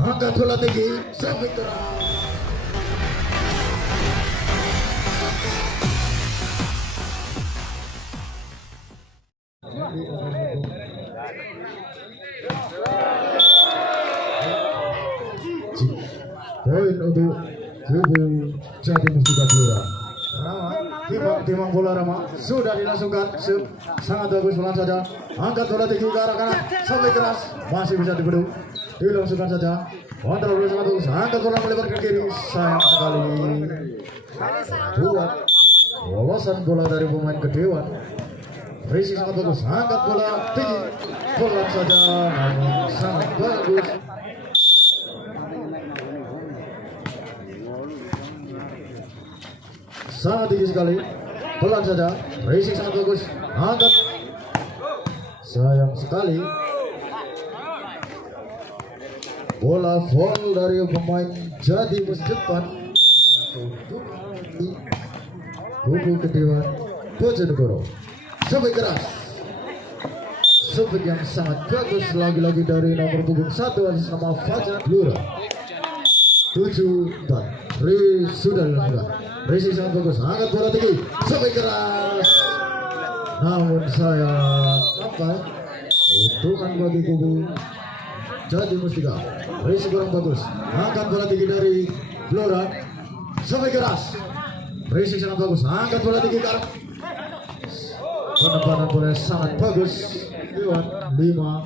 Angkat bola tinggi, sampai keras. Poin untuk kubu Jati Mustika Blora. Timang bola Rama sudah dilangsungkan, sangat bagus pelan saja. Angkat bola tinggi ke arah kanan sampai keras, masih bisa dibendung. Dilangsungkan saja. Kontrol bola sangat bagus. Angkat bola melebar ke kiri, sayang sekali. Buat wawasan bola dari pemain Kedewan. Risi sangat bagus. Angkat bola tinggi, pelan saja, namun sangat bagus. Sangat tinggi sekali, pelan saja. Racing sangat bagus, angkat, sayang sekali. Bola foul dari pemain Jati Mus depan untuk kubu Kedewan Bojonegoro. Sampai keras, sampai yang sangat bagus lagi-lagi dari nomor punggung 1 atas nama Fajar Blora. 7-4, sudah dilakukan. Resi sangat bagus, angkat bola tinggi sampai keras, namun sayang sampai untungan bagi kubu Jati Mustika. Resi kurang bagus, angkat bola tinggi dari Blora sampai keras. Resi sangat bagus, angkat bola tinggi ke arah. Penempanan bola sangat bagus. Dewan 5,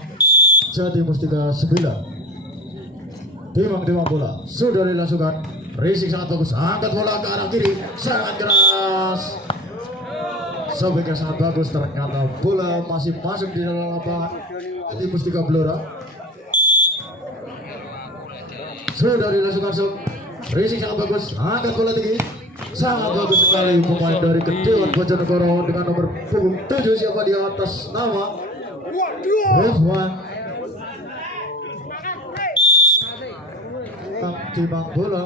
Jati Mustika 9. Timang bola sudah dilangsungkan. Racing sangat bagus, angkat bola ke arah kiri, sangat keras. Sobeknya sangat bagus, ternyata bola masih masuk di dalam lapangan Jati Mustika Blora. Sudah dilangsungkan sob. Racing sangat bagus, angkat bola tinggi, sangat bagus sekali pemain dari Kedewan Bojonegoro dengan nomor punggung 7 siapa di atas nama Rofwan. Timang bola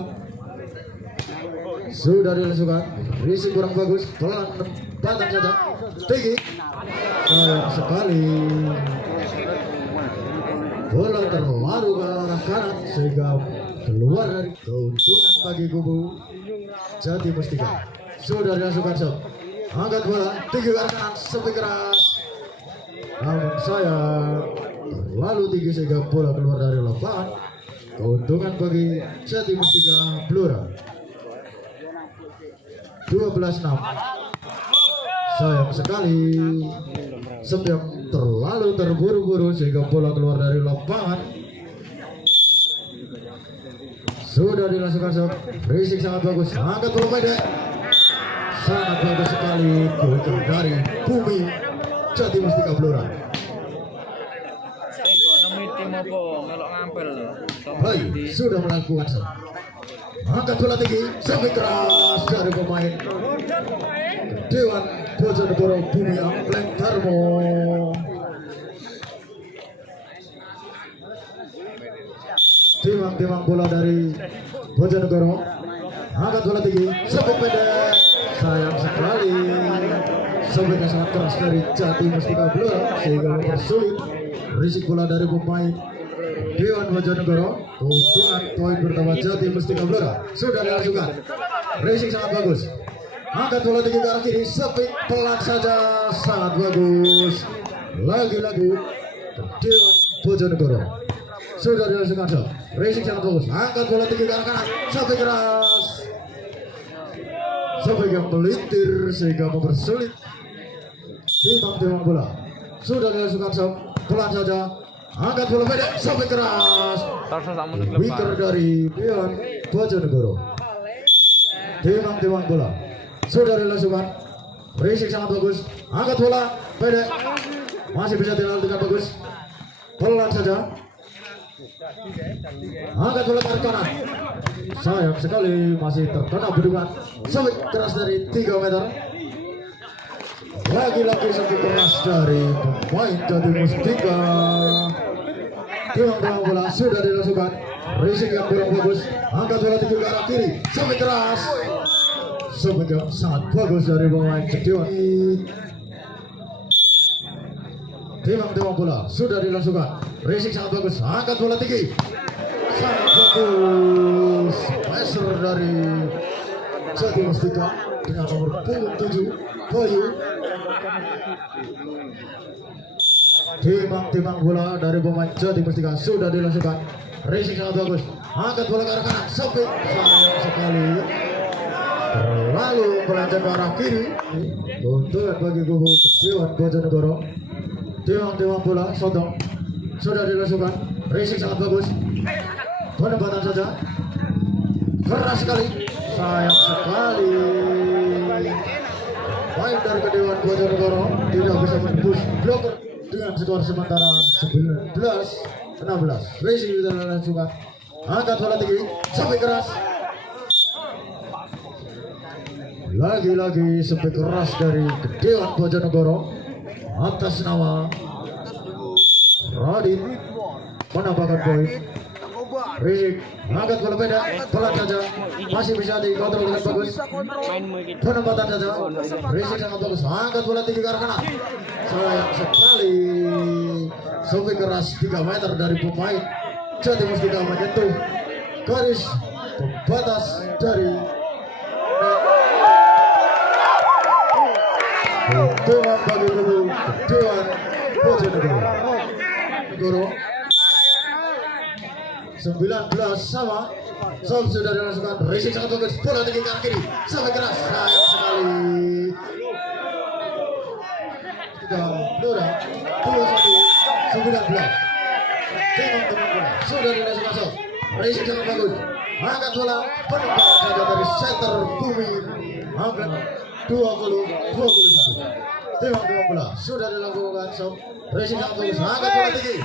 sudah dilangsungkan. Risi kurang bagus, pelan batang saja tinggi, sayang sekali. Bola terlalu ke arah kanan sehingga keluar dari keuntungan bagi kubu Jati Mustika. Sudah dilangsungkan sob. Angkat bola tinggi ke arah kanan sampai keras, namun sayang terlalu tinggi sehingga bola keluar dari lapangan. Keuntungan bagi Jati Mustika Blora. 12-6. Sayang sekali, yang terlalu terburu-buru sehingga bola keluar dari lapangan. Sudah dilangsungkan sob. Racing sangat bagus, angkat bola pendek, sangat bagus sekali. Gol dari Bumi Jati Mustika Blora. Baik, sudah melakukan sob. Angkat bola tinggi sampai keras dari pemain Kedewan Bojonegoro Bumi Ampleng Darmo. Timang bola dari Bojonegoro, angkat bola tinggi sampai pendek, sayang sekali. Sobeknya sangat keras dari Jati Mustika Blora sehingga mempersulit risik bola dari pemain Dewan Bojonegoro. Keuntungan poin pertama Jati Mustika Blora sudah dilangsungkan. Racing sangat bagus, angkat bola tinggi ke arah kiri sampai pelan saja, sangat bagus. Lagi-lagi Dewan Bojonegoro sudah dilangsungkan sob. Racing sangat bagus, angkat bola tinggi ke arah kanan sampai keras, sampai yang melintir sehingga mempersulit. Timang bola sudah dilangsungkan sob. Pelan saja, angkat bola pendek sampai keras. Winger dari Dewan Bojonegoro. Timang bola sudah dilangsungkan. Racing sangat bagus, angkat bola pendek, masih bisa dilalui dengan bagus. Pelan saja, angkat bola ke kanan, sayang sekali masih terkena bedungan sampai keras dari 3 meter. Lagi-lagi satu keras dari pemain Jati Mustika. Timang bola sudah dilangsungkan. Racing yang kurang bagus, angkat bola tinggi ke arah kiri sampai keras, sampai sangat bagus dari pemain Kedewan. Timbang bola sudah dilangsungkan. Racing sangat bagus, angkat bola tinggi, sangat bagus. Pressure dari Jati Mustika dengan nomor punggung 7 Bayu. Timbang bola dari pemain Jati Mustika sudah dilangsungkan. Racing sangat bagus, angkat bola ke arah kanan, sampai sayang sekali terlalu melenceng ke arah kiri. Keuntungan bagi kubu Dewan Bojonegoro. Timbang bola sotong sudah dilangsungkan. Racing sangat bagus, penempatan saja keras sekali, sayang sekali main dari Dewan Bojonegoro tidak bisa menembus bloker dengan skor sementara 19-16. Racing sudah dilangsungkan, angkat bola tinggi sampai keras, lagi-lagi sampai keras dari Dewan Bojonegoro atas nama Radit menambahkan poin. Rizik angkat bola beda, pelan saja, masih bisa dikontrol dengan bagus. Penempatan saja, Rizik sangat bagus, angkat bola tinggi ke arah kanan, sayang sekali sampai keras 3 meter dari pemain Jati Mustika menyentuh garis pembatas dari Dewan bagi kubu Dewan Bojonegoro. 19 sama. Sudah dilangsungkan. Racing sangat bagus. Bola tinggi ke arah kiri. Sampai keras. Sayang sekali. Sudah Blora 21-19. Teman-teman bola sudah dilangsungkan. Racing sangat bagus. Angkat bola. Penempatan saja dari center bumi. Angkat 20-21. Timbang bola sudah dilakukan. Racing sangat bagus, angkat bola tinggi,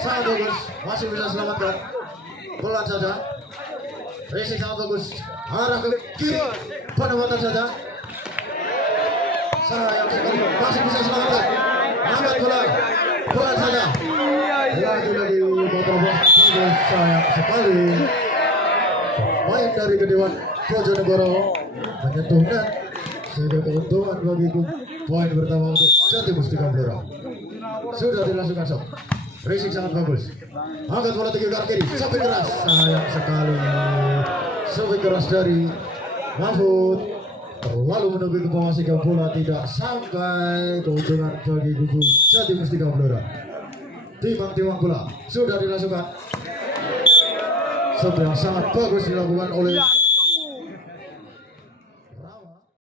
sangat bagus, masih bisa selamatkan. Pelan saja, Racing sangat bagus, arah ke kiri, penempatan saja, sayang sekali, masih bisa selamatkan. Angkat bola, pelan saja, lagi-lagi kontrol, sayang sekali. Main dari Dewan Bojonegoro menyentuh net, sehingga keuntungan bagi poin pertama untuk Jati Mustika Blora. Sudah dilangsungkan sob. Racing sangat bagus, angkat bola tinggi ke arah kiri sampai keras, sayang sekali sampai keras dari Mahfud, terlalu menunggu ke bawah sehingga bola tidak sampai. Keuntungan bagi kubu Jati Mustika Blora. Timbang bola sudah dilangsungkan, sob yang sangat bagus dilakukan oleh